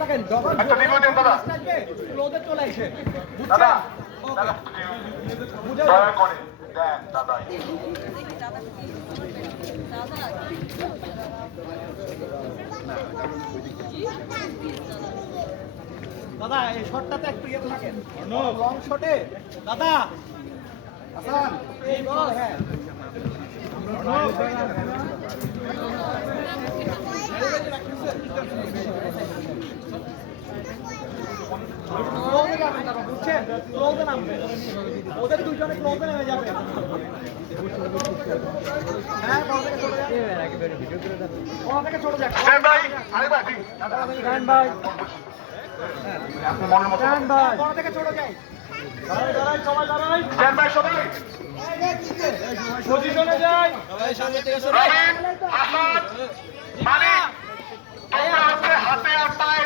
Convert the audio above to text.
দেখেন যখন একটা ভিডিও দেন দাদা ক্লোজে চলে আসে দাদা বুঝা দয়া করে দেন দাদা দাদা এই শটটাতে একটু ইয়ে থাকেন লং শটে দাদা হাসান এই বল হ্যাঁ বুঝছেন ক্লোজে নামবে ওদের দুজনে ক্লোজে নেমে যাবে হ্যাঁ বল থেকে চলে যাবে বল থেকে চলে যাবে হুসেন ভাই আরে ভাই গান ভাই আপনি মনের মতো গান ভাই বল থেকে চলে যাই দাঁড়াই সবাই দাঁড়াই স্ট্যান্ড বাই সবাই পজিশনে যাই সবাই সামনে থেকে সরে রবিন আসাদ মানিক তোমরা আজকে হাতে আর পায়ে